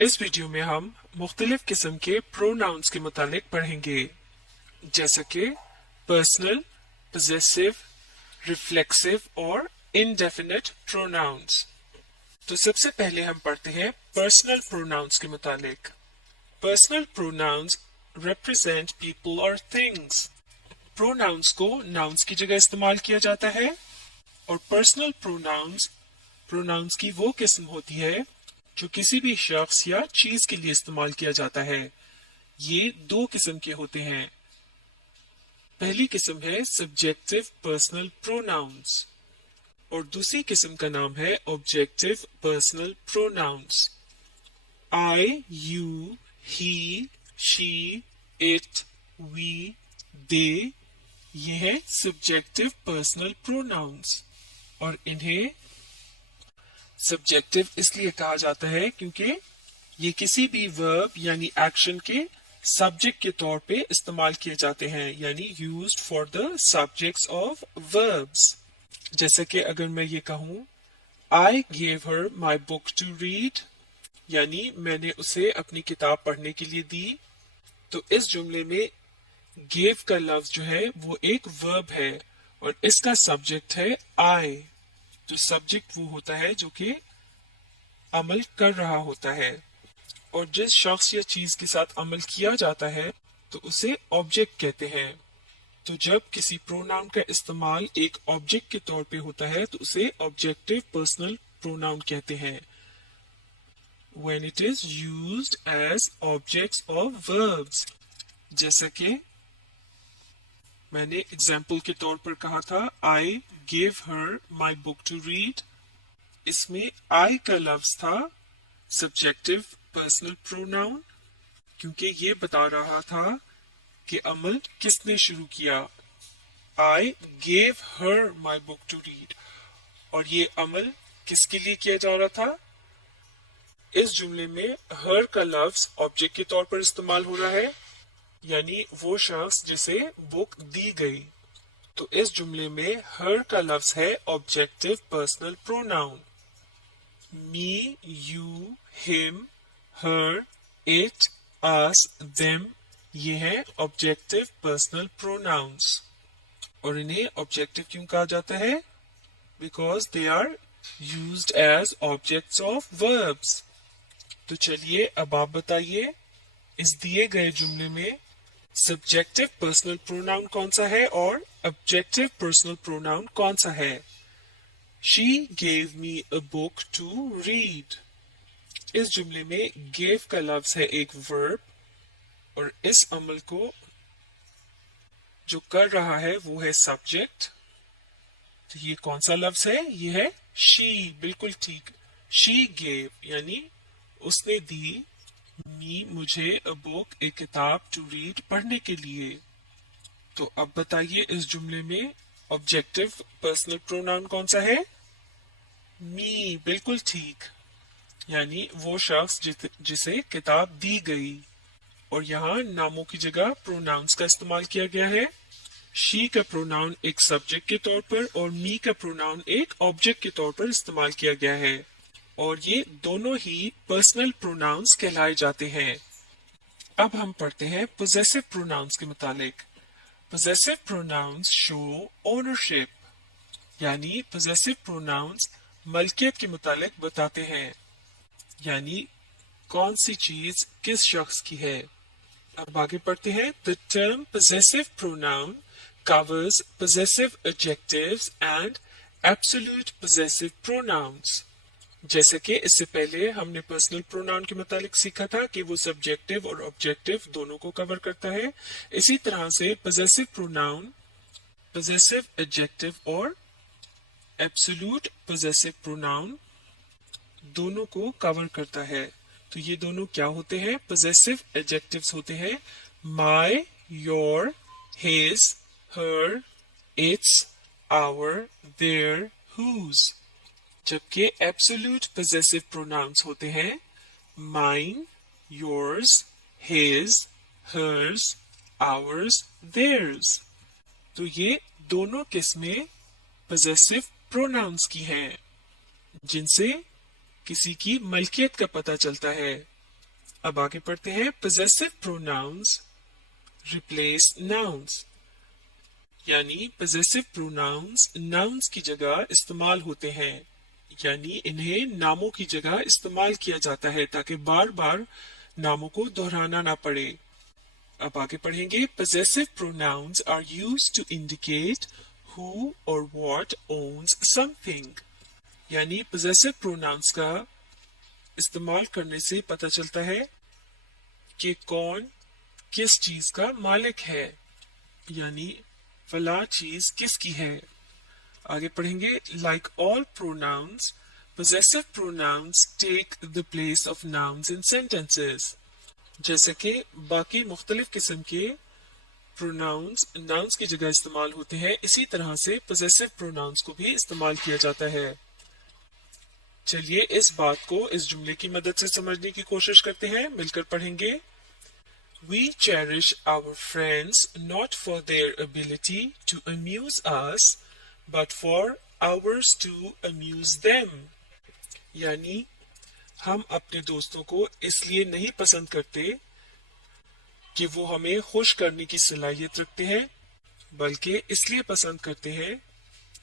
इस वीडियो में हम मुख्तलिफ किस्म के प्रोनाउंस के मुतालिक पढ़ेंगे, जैसे कि पर्सनल, पोजेसिव, रिफ्लेक्सिव और इनडेफिनिट प्रोनाउंस। तो सबसे पहले हम पढ़ते हैं पर्सनल प्रोनाउंस के मुतालिक। पर्सनल प्रोनाउंस रिप्रेजेंट पीपल और थिंग्स। प्रोनाउंस को नाउंस की जगह इस्तेमाल किया जाता है और पर्सनल प्रोनाउंस की वो किस्म होती है जो किसी भी शख्स या चीज के लिए इस्तेमाल किया जाता है। ये दो किस्म के होते हैं। पहली किस्म है सब्जेक्टिव पर्सनल प्रोनाउंस और दूसरी किस्म का नाम है objective personal pronouns. I, you, he, she, it, we, they, ये है सब्जेक्टिव पर्सनल प्रोनाउंस और इन्हें सब्जेक्टिव इसलिए कहा जाता है क्योंकि ये किसी भी वर्ब यानी एक्शन के सब्जेक्ट के तौर पे इस्तेमाल किए जाते हैं, यानी used for the subjects of verbs. जैसे कि अगर मैं ये कहूँ I gave her my book to read, यानी मैंने उसे अपनी किताब पढ़ने के लिए दी, तो इस जुमले में गेव का लफ्ज जो है वो एक वर्ब है और इसका सब्जेक्ट है आई। तो सब्जेक्ट वो होता है जो कि अमल कर रहा होता है और जिस शख्स या चीज के साथ अमल किया जाता है तो उसे ऑब्जेक्ट कहते हैं। तो जब किसी प्रोनाउन का इस्तेमाल एक ऑब्जेक्ट के तौर पे होता है तो उसे ऑब्जेक्टिव पर्सनल प्रोनाउन कहते हैं। When it is used as objects of verbs, जैसे कि मैंने एग्जाम्पल के तौर पर कहा था I gave her my book to read, इसमें आई का लफ्ज था सब्जेक्टिव पर्सनल प्रोनाउन क्योंकि ये बता रहा था कि अमल किसने शुरू किया। I gave her my book to read और ये अमल किसके लिए किया जा रहा था। इस जुमले में हर का लफ्ज ऑब्जेक्ट के तौर पर इस्तेमाल हो रहा है, यानी वो शख्स जिसे बुक दी गई। तो इस जुमले में हर का लफ्ज है objective personal pronoun. Me, you, him, her, it, us, them, ये है ऑब्जेक्टिव पर्सनल प्रोनाउंस और इन्हें ऑब्जेक्टिव क्यों कहा जाता है? Because they are used as objects of verbs. तो चलिए अब आप बताइए इस दिए गए जुमले में सब्जेक्टिव पर्सनल प्रोनाउन कौन सा है और ऑब्जेक्टिव पर्सनल प्रोनाउन कौन सा है। She gave me a book to read। इस जुमले में gave का लफ्ज है एक वर्ब और इस अमल को जो कर रहा है वो है सब्जेक्ट। तो ये कौन सा लफ्ज है? ये है she। बिल्कुल ठीक, she gave यानी उसने दी, मी मुझे अ बुक एक किताब टू रीड पढ़ने के लिए। तो अब बताइए इस जुमले में ऑब्जेक्टिव पर्सनल प्रोनाउन कौन सा है? मी। बिल्कुल ठीक, यानी वो शख्स जिसे किताब दी गई और यहाँ नामों की जगह प्रोनाउंस का इस्तेमाल किया गया है। शी का प्रोनाउन एक सब्जेक्ट के तौर पर और मी का प्रोनाउन एक ऑब्जेक्ट के तौर पर इस्तेमाल किया गया है और ये दोनों ही पर्सनल प्रोनाउंस कहलाए जाते हैं। अब हम पढ़ते हैं पोजेसिव प्रोनाउंस के मुतालिक। पोजेसिव प्रोनाउंस शो ओनरशिप, यानी पोजेसिव प्रोनाउंस मलकियत के मुतालिक बताते हैं, यानी कौन सी चीज किस शख्स की है। अब आगे पढ़ते हैं। The term possessive pronoun covers possessive adjectives and absolute possessive pronouns। जैसे कि इससे पहले हमने पर्सनल प्रोनाउन के मुतालिक सीखा था कि वो सब्जेक्टिव और ऑब्जेक्टिव दोनों को कवर करता है, इसी तरह से पोजेसिव प्रोनाउन पोजेसिव एडजेक्टिव और एब्सोल्यूट पोजेसिव प्रोनाउन दोनों को कवर करता है। तो ये दोनों क्या होते हैं? पोजेसिव एडजेक्टिव्स होते हैं my, your, his, her, it's, our, there, whose. जबकि एब्सोल्यूट पोजेसिव प्रोनाउंस होते हैं mine, yours, his, hers, hours, theirs. तो ये दोनों किस्में पोजेसिव प्रोनाउंस की हैं जिनसे किसी की मलकियत का पता चलता है। अब आगे पढ़ते हैं possessive pronouns replace nouns, यानी possessive pronouns nouns की जगह इस्तेमाल होते हैं, यानी इन्हें नामों की जगह इस्तेमाल किया जाता है ताकि बार बार नामों को दोहराना ना पड़े। अब आगे पढ़ेंगे possessive pronouns are used to indicate who or what owns something, यानी possessive pronouns का इस्तेमाल करने से पता चलता है कि कौन किस चीज का मालिक है, यानी फला चीज किसकी है। आगे पढ़ेंगे like all pronouns, possessive pronouns take the place of nouns in sentences, जैसे कि बाकी मुख्तलिफ किस्म के प्रोनाउंस नाउन्स की जगह इस्तेमाल होते हैं, इसी तरह से possessive pronouns को भी इस्तेमाल किया जाता है। चलिए इस बात को इस जुमले की मदद से समझने की कोशिश करते हैं, मिलकर पढ़ेंगे। We cherish our friends not for their ability to amuse us, but for ours to amuse them, यानी हम अपने दोस्तों को इसलिए नहीं पसंद करते कि वो हमें खुश करने की सलाहियत रखते हैं, बल्कि इसलिए पसंद करते हैं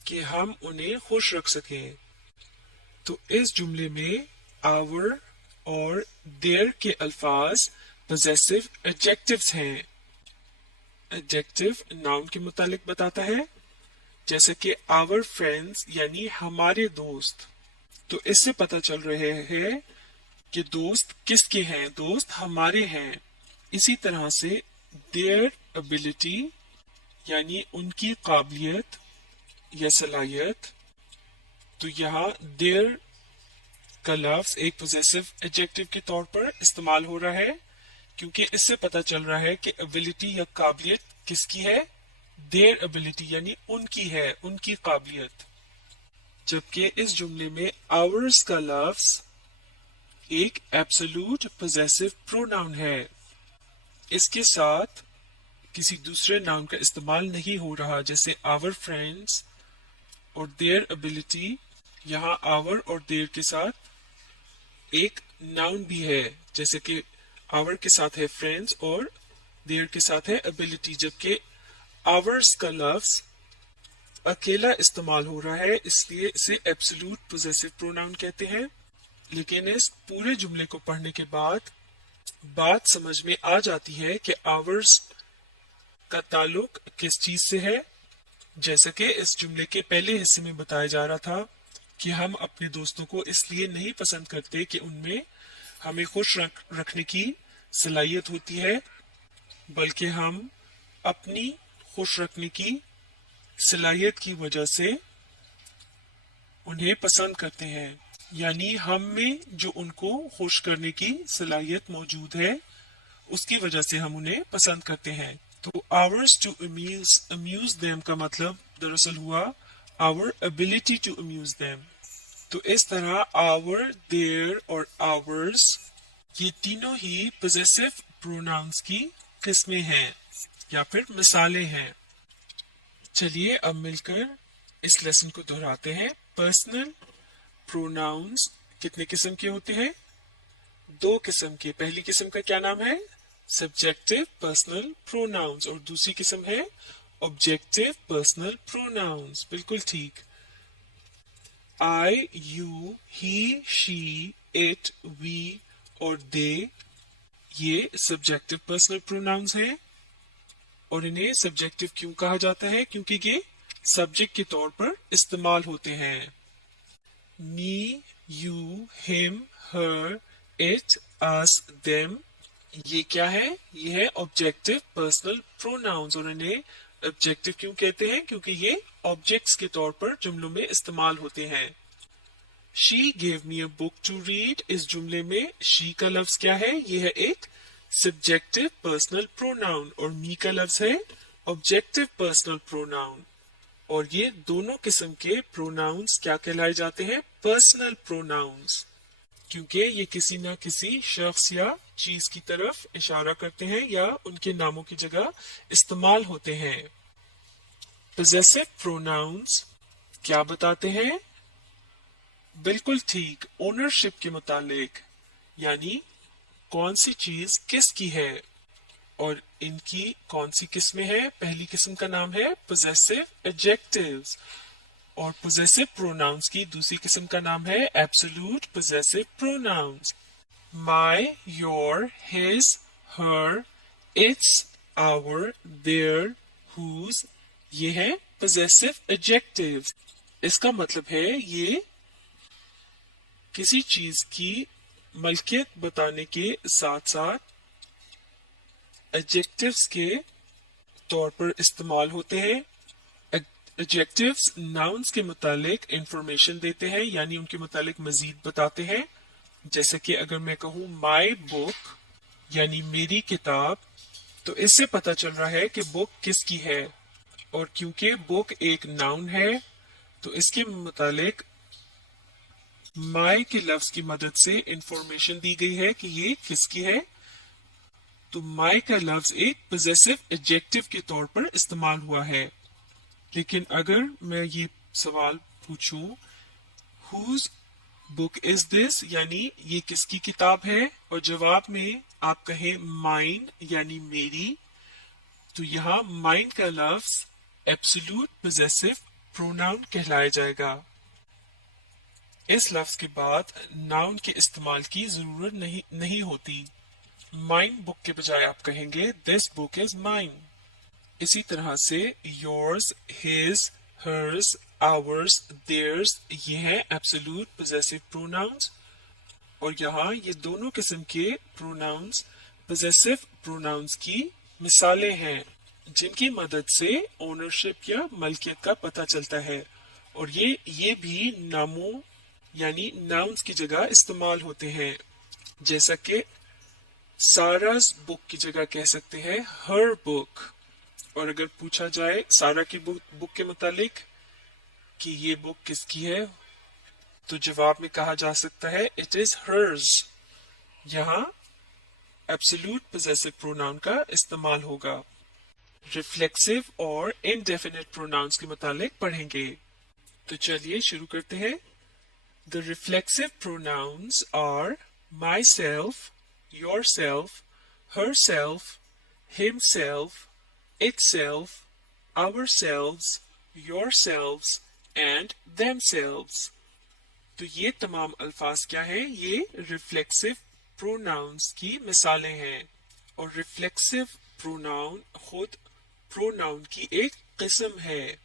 कि हम उन्हें खुश रख सकें। तो इस जुमले में our और their के अल्फाज possessive adjectives हैं। adjective noun के मुतालिक बताता है, जैसे कि our friends यानी हमारे दोस्त, तो इससे पता चल रहे हैं कि दोस्त किसके हैं, दोस्त हमारे हैं। इसी तरह से their ability यानी उनकी काबिलियत या सलाहियत, तो यहाँ their का लफ्ज एक possessive adjective के तौर पर इस्तेमाल हो रहा है, क्योंकि इससे पता चल रहा है कि ability या काबिलियत किसकी है, their ability यानी उनकी है, उनकी काबिलियत। जबकि इस जुमले में ours का लफ्ज एक absolute possessive pronoun है, इसके साथ किसी दूसरे नाउन का इस्तेमाल नहीं हो रहा, जैसे our friends और their ability। यहाँ our और their के साथ एक नाउन भी है, जैसे कि our के साथ है friends और their के साथ है ability, जबकि ours का लफ्ज अकेला इस्तेमाल हो रहा है, इसलिए इसे एब्सोल्यूट पोजेसिव प्रोनाउन कहते हैं। लेकिन इस पूरे जुमले को पढ़ने के बाद बात समझ में आ जाती है कि आवर्स का ताल्लुक किस चीज से है। जैसे कि इस जुमले के पहले हिस्से में बताया जा रहा था कि हम अपने दोस्तों को इसलिए नहीं पसंद करते कि उनमें हमें खुश रखने की सलाहियत होती है, बल्कि हम अपनी खुश रखने की सलाहियत की वजह से उन्हें पसंद करते हैं, यानी हम में जो उनको खुश करने की सलाहियत मौजूद है उसकी वजह से हम उन्हें पसंद करते हैं। तो ours to amuse them का मतलब दरअसल हुआ our ability to amuse them। तो इस तरह our, their और ours ये तीनों ही possessive pronouns की किस्में हैं या फिर मिसालें हैं। चलिए अब मिलकर इस लेसन को दोहराते हैं। पर्सनल प्रोनाउंस कितने किस्म के होते हैं? दो किस्म के। पहली किस्म का क्या नाम है? सब्जेक्टिव पर्सनल प्रोनाउंस, और दूसरी किस्म है ऑब्जेक्टिव पर्सनल प्रोनाउंस। बिल्कुल ठीक। I, you, he, she, it, we और दे ये सब्जेक्टिव पर्सनल प्रोनाउंस हैं, और इन्हें सब्जेक्टिव क्यों कहा जाता है? क्योंकि ये सब्जेक्ट के तौर पर इस्तेमाल होते हैं। Me, you, him, her, it, us, them ये क्या है? ये है ऑब्जेक्टिव पर्सनल प्रोनाउंस, और इन्हें ऑब्जेक्टिव क्यों कहते हैं? क्योंकि ये ऑब्जेक्ट्स के तौर पर जुमलों में इस्तेमाल होते हैं। She gave me a book to read, इस जुमले में शी का लफ्ज क्या है? ये है एक सब्जेक्टिव पर्सनल प्रोनाउन, और मी का लफ्ज है ऑब्जेक्टिव पर्सनल प्रोनाउन, और ये दोनों किस्म के प्रोनाउंस क्या कहलाए जाते हैं? पर्सनल प्रोनाउंस, क्योंकि ये किसी ना किसी शख्स या चीज की तरफ इशारा करते हैं या उनके नामों की जगह इस्तेमाल होते हैं। पोजेसिव प्रोनाउंस क्या बताते हैं? बिल्कुल ठीक, ओनरशिप के मुतालिक, यानी कौन सी चीज किसकी है, और इनकी कौन सी किस्में हैं। पहली किस्म का नाम है possessive adjectives, और possessive pronouns की दूसरी किस्म का नाम है absolute possessive pronouns। my, your, his, her, its, our, their, whose, ये है possessive adjectives। इसका मतलब है ये किसी चीज की मलकियत बताने के साथ साथ एडजेक्टिव्स के तौर पर इस्तेमाल होते हैं। एडजेक्टिव्स नाउन्स के मुतालिक इंफॉर्मेशन देते हैं, यानी उनके मुतालिक मजीद बताते हैं। जैसे कि अगर मैं कहूँ माई बुक यानी मेरी किताब, तो इससे पता चल रहा है कि बुक किसकी है, और क्योंकि बुक एक नाउन है तो इसके मुतालिक माई के लफ्ज की मदद से इंफॉर्मेशन दी गई है कि ये किसकी है। तो माई का लफ्ज एक पोजेसिव एडजेक्टिव के तौर पर इस्तेमाल हुआ है। लेकिन अगर मैं ये सवाल पूछूं हुज बुक इज दिस, यानी ये किसकी किताब है, और जवाब में आप कहें माइन यानी मेरी, तो यहाँ माइन का लफ्ज एब्सोल्यूट पोजेसिव प्रोनाउन कहलाया जाएगा। इस लफ्ज के बाद नाउन के इस्तेमाल की जरूरत नहीं होती। माइन बुक के बजाय आप कहेंगे दिस बुक इज माइन। इसी तरह से yours, his, hers, hours, theirs, ये हैं एब्सोल्यूट पोजेसिव प्रोनाउंस, और यहाँ ये दोनों किस्म के प्रोनाउंस पोजेसिव प्रोनाउंस की मिसालें हैं जिनकी मदद से ओनरशिप या मलकियत का पता चलता है, और ये भी नामों यानी नाउन्स की जगह इस्तेमाल होते हैं। जैसा कि सारा's बुक की जगह कह सकते हैं हर बुक, और अगर पूछा जाए सारा की बुक के मुतालिक कि ये बुक किसकी है, तो जवाब में कहा जा सकता है इट इज हर्स। यहाँ एब्सोल्यूट पोजेसिव प्रोनाउन का इस्तेमाल होगा। रिफ्लेक्सिव और इनडेफिनिट प्रोनाउंस के मुतालिक पढ़ेंगे। तो चलिए शुरू करते हैं। The reflexive pronouns are myself, yourself, herself, himself, itself, ourselves, yourselves, and themselves. तो ये तमाम अल्फाज क्या हैं? ये रिफ्लेक्सिव प्रोनाउंस की मिसालें हैं, और रिफ्लेक्सिव प्रोनाउन खुद प्रोनाउन की एक किस्म है।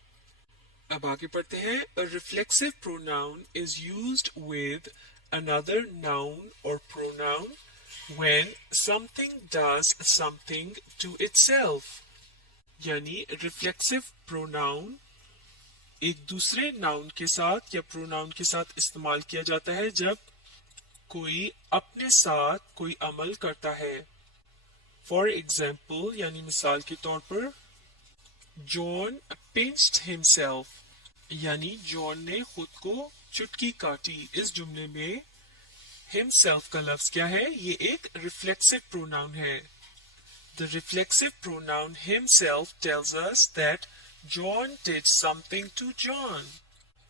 अब आगे पढ़ते हैं। A reflexive pronoun is used with another noun or pronoun when something does something to itself। यानी रिफ्लेक्सिव प्रोनाउन एक दूसरे नाउन के साथ या प्रोनाउन के साथ इस्तेमाल किया जाता है जब कोई अपने साथ कोई अमल करता है। फॉर एग्जाम्पल यानी मिसाल के तौर पर जॉन पिंच्ड हिमसेल्फ, यानी जॉन ने खुद को चुटकी काटी। इस जुमले में हिमसेल्फ का लफ्ज क्या है? ये एक रिफ्लेक्सिव प्रोनाउन है। The reflexive pronoun himself tells us that John did something to John।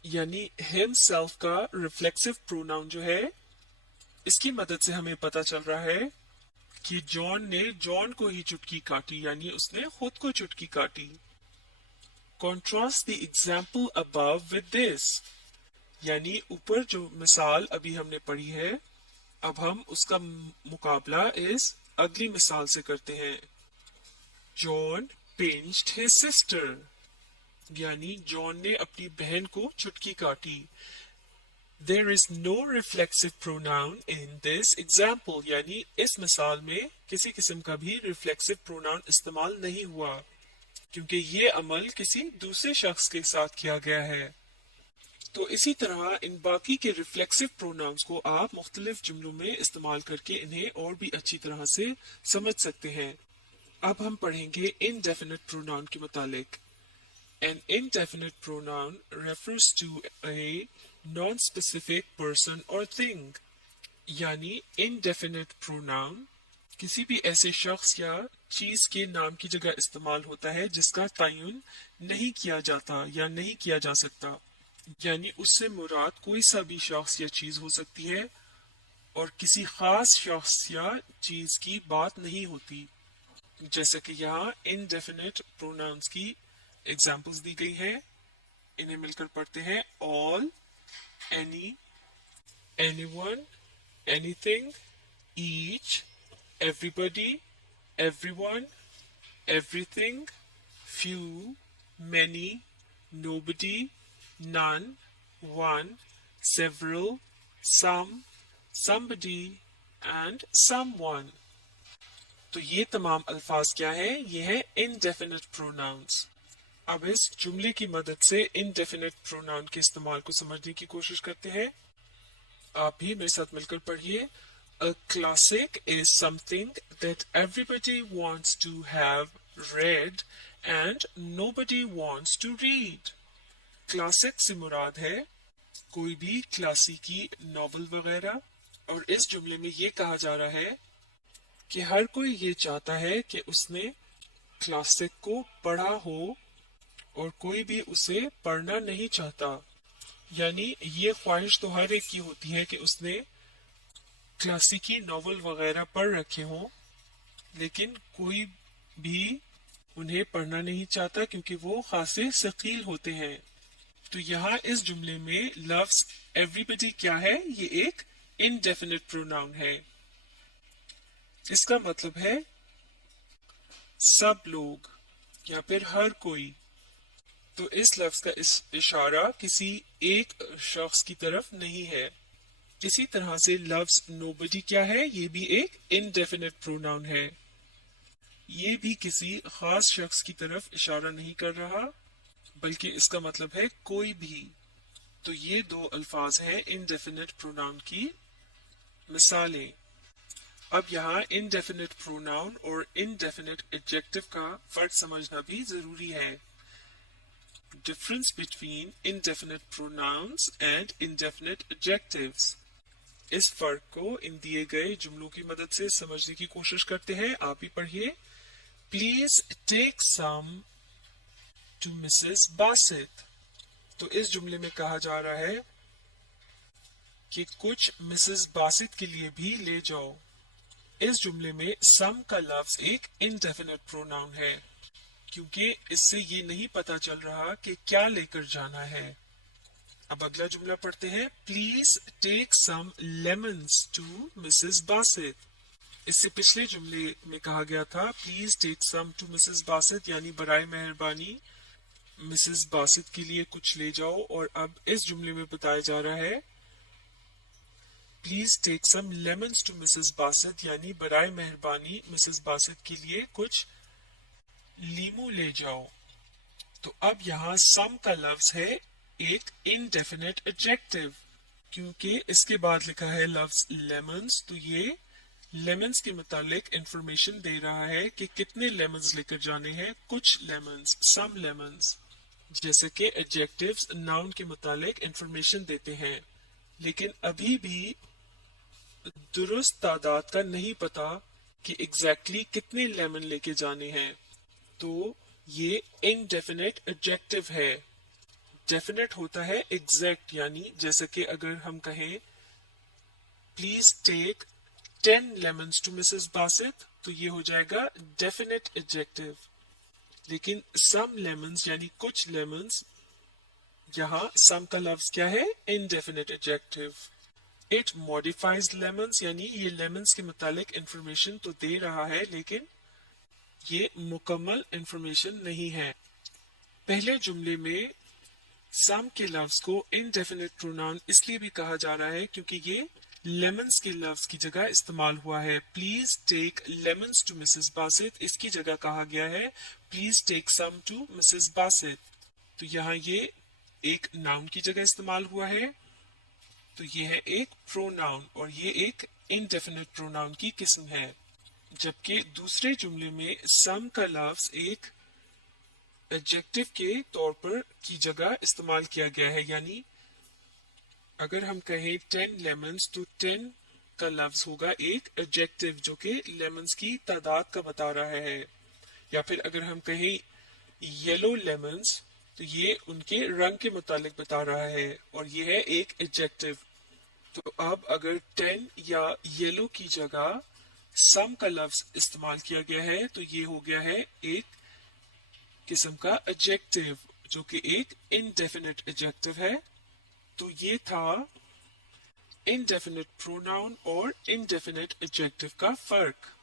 यानी himself का रिफ्लेक्सिव प्रोनाउन जो है, इसकी मदद से हमें पता चल रहा है कि जॉन ने जॉन को ही चुटकी काटी, यानी उसने खुद को चुटकी काटी। Contrast the example above with this, यानी ऊपर जो मिसाल अभी हमने पढ़ी है, अब हम उसका मुकाबला इस अगली मिसाल से करते हैं। John pinched his sister, यानी जॉन ने अपनी बहन को चुटकी काटी। There is no reflexive pronoun in this example, यानी इस मिसाल में किसी किस्म का भी रिफ्लेक्सिव प्रोनाउन इस्तेमाल नहीं हुआ, क्योंकि ये अमल किसी दूसरे शख्स के साथ किया गया है। तो इसी तरह इन बाकी के रिफ्लेक्सिव प्रोनाउंस को आप मुख्तलिफ जुमलों में इस्तेमाल करके इन्हें और भी अच्छी तरह से समझ सकते हैं। अब हम पढ़ेंगे इनडेफिनिट प्रोनाउन के मुतालिक। An indefinite pronoun refers to a non-specific person or thing, यानी indefinite pronoun किसी भी ऐसे शख्स या चीज के नाम की जगह इस्तेमाल होता है जिसका तयन नहीं किया जाता या नहीं किया जा सकता, यानी उससे मुराद कोई सा भी शख्स या चीज हो सकती है, اور کسی خاص شخص یا چیز کی بات نہیں ہوتی. جیسا کہ یہاں indefinite pronouns کی examples دی گئی ہیں. انہیں مل کر پڑھتے ہیں. all, any, anyone, anything, each, everybody, everyone, everything, few, many, nobody, none, one, several, some, somebody, and someone. تو یہ تمام الفاظ کیا ہیں؟ یہ ہے indefinite pronouns. اب اس جملے کی مدد سے indefinite pronoun کے استعمال کو سمجھنے کی کوشش کرتے ہیں. آپ بھی میرے ساتھ مل کر پڑھیے. A classic is something that everybody wants to have read and nobody wants to read. Classic سے مراد ہے کوئی بھی کلاسیکی ناول وغیرہ، اور اس جملے میں یہ کہا جا رہا ہے کہ ہر کوئی یہ چاہتا ہے کہ اس نے کلاسک کو پڑھا ہو اور کوئی بھی اسے پڑھنا نہیں چاہتا. یعنی یہ خواہش تو ہر ایک کی ہوتی ہے کہ اس نے کلاسیکی ناول وغیرہ پڑھ رکھے ہوں، لیکن کوئی بھی انہیں پڑھنا نہیں چاہتا کیونکہ وہ خاصے ثقیل ہوتے ہیں. تو یہاں اس جملے میں لفظ everybody کیا ہے؟ یہ ایک indefinite pronoun ہے. اس کا مطلب ہے سب لوگ یا پھر ہر کوئی. تو اس لفظ کا اشارہ کسی ایک شخص کی طرف نہیں ہے. اسی طرح سے لفظ nobody کیا ہے؟ یہ بھی ایک indefinite pronoun ہے. یہ بھی کسی خاص شخص کی طرف اشارہ نہیں کر رہا بلکہ اس کا مطلب ہے کوئی بھی. تو یہ دو الفاظ ہیں indefinite pronoun کی مثالیں. اب یہاں indefinite pronoun اور indefinite adjective کا فرق سمجھنا بھی ضروری ہے. Difference between indefinite pronouns and indefinite adjectives. اس فرق کو ان دیے گئے جملوں کی مدد سے سمجھنے کی کوشش کرتے ہیں. آپ ہی پڑھیے. Please take some to Mrs. Bassett. تو اس جملے میں کہا جا رہا ہے کہ کچھ مسز باسط کے لیے بھی لے جاؤ. اس جملے میں some کا لفظ ایک indefinite pronoun ہے کیونکہ اس سے یہ نہیں پتا چل رہا کہ کیا لے کر جانا ہے. اب اگلا جملہ پڑھتے ہیں. Please take some lemons to Mrs. Bassett. اس سے پچھلے جملے میں کہا گیا تھا Please take some to Mrs. Bassett یعنی برائے مہربانی مسز باسط کے لیے کچھ لے جاؤ. اور اب اس جملے میں بتایا جا رہا ہے Please take some lemons to Mrs. Bassett یعنی برائے مہربانی مسز باسط کے لیے کچھ لیمو لے جاؤ. تو اب یہاں some کا لفظ ہے ایک indefinite adjective کیونکہ اس کے بعد لکھا ہے لفظ lemons. تو یہ لیمنز کے متعلق انفارمیشن دے رہا ہے کہ کتنے لیمنز لے کر جانے ہیں. کچھ لیمنز, some lemons. جیسے کہ ایڈجیکٹیوز ناؤن کے متعلق انفارمیشن دیتے ہیں لیکن ابھی بھی درست تعداد کا نہیں پتا کہ ایگزیکٹلی کتنے لیمن لے کے جانے ہیں. تو یہ indefinite adjective ہے. definite ہوتا ہے exact یعنی جیسے کہ اگر ہم کہیں Please take 10 lemons to Mrs. Bassett تو یہ ہو جائے گا definite adjective. لیکن some lemons یعنی کچھ lemons یہاں some کا لفظ کیا ہے؟ indefinite adjective. It modifies lemons یعنی یہ lemons کے متعلق انفارمیشن تو دے رہا ہے لیکن یہ مکمل انفارمیشن نہیں ہے. پہلے جملے میں some کے لفظ کو indefinite pronoun اس لیے بھی کہا جا رہا ہے کیونکہ یہ lemons کے لفظ کی جگہ استعمال ہوا ہے. Please take lemons to Mrs. Bassett اس کی جگہ کہا گیا ہے Please take some to Mrs. Bassett. تو یہاں یہ ایک ناؤن کی جگہ استعمال ہوا ہے تو یہ ہے ایک pronoun اور یہ ایک indefinite pronoun کی قسم ہے. جبکہ دوسرے جملے میں some کا لفظ ایک ایڈجیکٹو کے طور پر کی جگہ استعمال کیا گیا ہے. یعنی اگر ہم کہیں 10 lemons تو 10 کا لفظ ہوگا ایک ایڈجیکٹو جو کہ لیمنز کی تعداد کا بتا رہا ہے. یا پھر اگر ہم کہیں yellow lemons تو یہ ان کے رنگ کے متعلق بتا رہا ہے اور یہ ہے ایک ایڈجیکٹو. तो अब अगर 10 या येलो की जगह सम का लफ्ज इस्तेमाल किया गया है तो ये हो गया है एक किस्म का एडजेक्टिव, जो कि एक इनडेफिनिट एडजेक्टिव है। तो ये था इनडेफिनिट प्रोनाउन और इनडेफिनिट एडजेक्टिव का फर्क।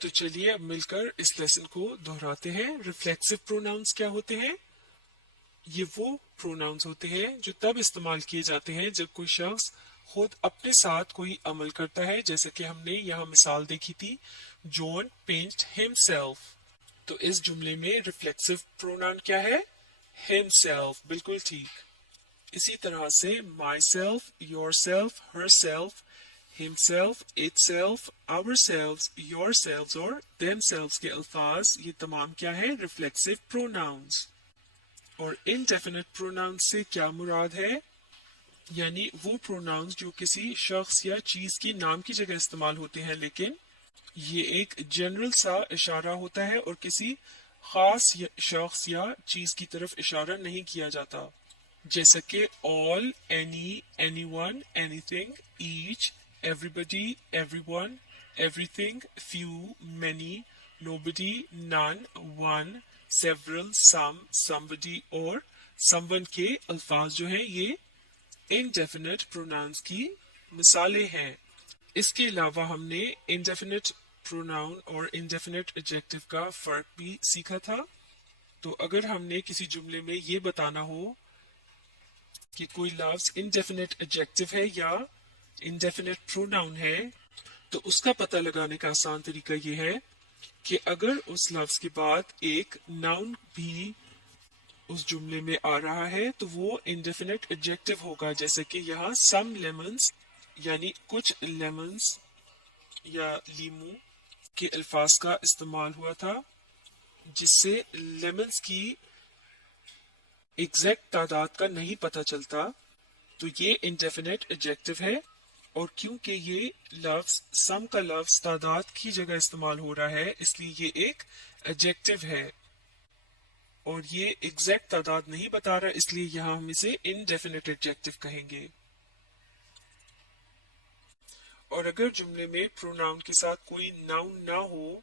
तो चलिए अब मिलकर इस लेसन को दोहराते हैं। रिफ्लेक्सिव प्रोनाउंस क्या होते हैं? ये वो प्रोनाउंस होते हैं जो तब इस्तेमाल किए जाते हैं जब कोई शख्स खुद अपने साथ कोई अमल करता है, जैसे कि हमने यहाँ मिसाल देखी थी, जॉन पिंच्ड हिमसेल्फ। तो इस जुमले में रिफ्लेक्सिव प्रोनाउन क्या है? हिमसेल्फ, बिल्कुल ठीक। इसी तरह से my self, your self, her self, himself, itself, ourselves, yourselves और themselves के अल्फाज ये तमाम क्या है? Reflexive pronouns. और इनडेफिनिट प्रोनाउंस से क्या मुराद है? यानी वो प्रोनाउंस जो किसी शख्स या चीज के नाम की जगह इस्तेमाल होते हैं, लेकिन ये एक जनरल सा इशारा होता है और किसी खास शख्स या चीज की तरफ इशारा नहीं किया जाता, जैसा कि all, any, anyone, anything, each, everybody, everyone, everything, few, many, nobody, none, one, several, some, somebody और someone के अल्फाज जो हैं ये indefinite pronouns की मिसालें हैं। इसके अलावा हमने indefinite pronoun और indefinite adjective का फर्क भी सीखा था। तो अगर हमने किसी जुमले में ये बताना हो कि कोई लफ्ज इनडेफिनेट एडजेक्टिव है या इनडेफिनेट प्रोनाउन है, तो उसका पता लगाने का आसान तरीका ये है कि अगर उस लफ्ज के बाद एक नाउन भी उस जुमले में आ रहा है तो वो इनडेफिनेट एडजेक्टिव होगा। जैसे कि यहाँ सम लेमन्स यानी कुछ लेमन्स या लीमू के अल्फाज का इस्तेमाल हुआ था, जिससे लेमन्स की एग्जैक्ट तादाद का नहीं पता चलता, तो ये इनडेफिनेट एडजेक्टिव है। और क्योंकि ये लफ्ज सम का लफ्ज तादाद की जगह इस्तेमाल हो रहा है, इसलिए ये एक एडजेक्टिव है और ये एग्जैक्ट तादाद नहीं बता रहा, इसलिए यहां हम इसे इनडेफिनेट एडजेक्टिव कहेंगे। और अगर जुमले में प्रोनाउन के साथ कोई नाउन ना हो,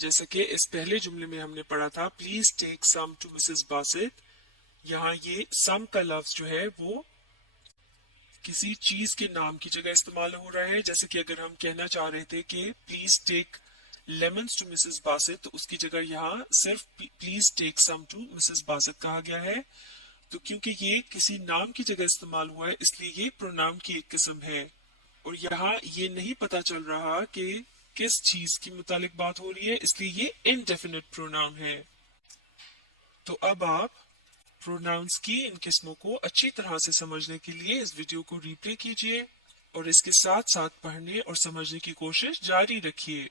जैसे कि इस पहले जुमले में हमने पढ़ा था, please take some to Mrs Basit, यहाँ ये सम का लफ्ज जो है वो किसी चीज के नाम की जगह इस्तेमाल हो रहा है। जैसे कि अगर हम कहना चाह रहे थे कि please take lemons to Mrs Basit, तो उसकी जगह यहाँ सिर्फ please take some to Mrs Basit कहा गया है। तो क्योंकि ये किसी नाम की जगह इस्तेमाल हुआ है, इसलिए ये प्रोनाउन की एक किस्म है और यहाँ ये नहीं पता चल रहा कि किस चीज की मुतालिक बात हो रही है, इसलिए ये इनडेफिनिट प्रोनाउन है। तो अब आप प्रोनाउंस की इन किस्मों को अच्छी तरह से समझने के लिए इस वीडियो को रिप्ले कीजिए और इसके साथ साथ पढ़ने और समझने की कोशिश जारी रखिए।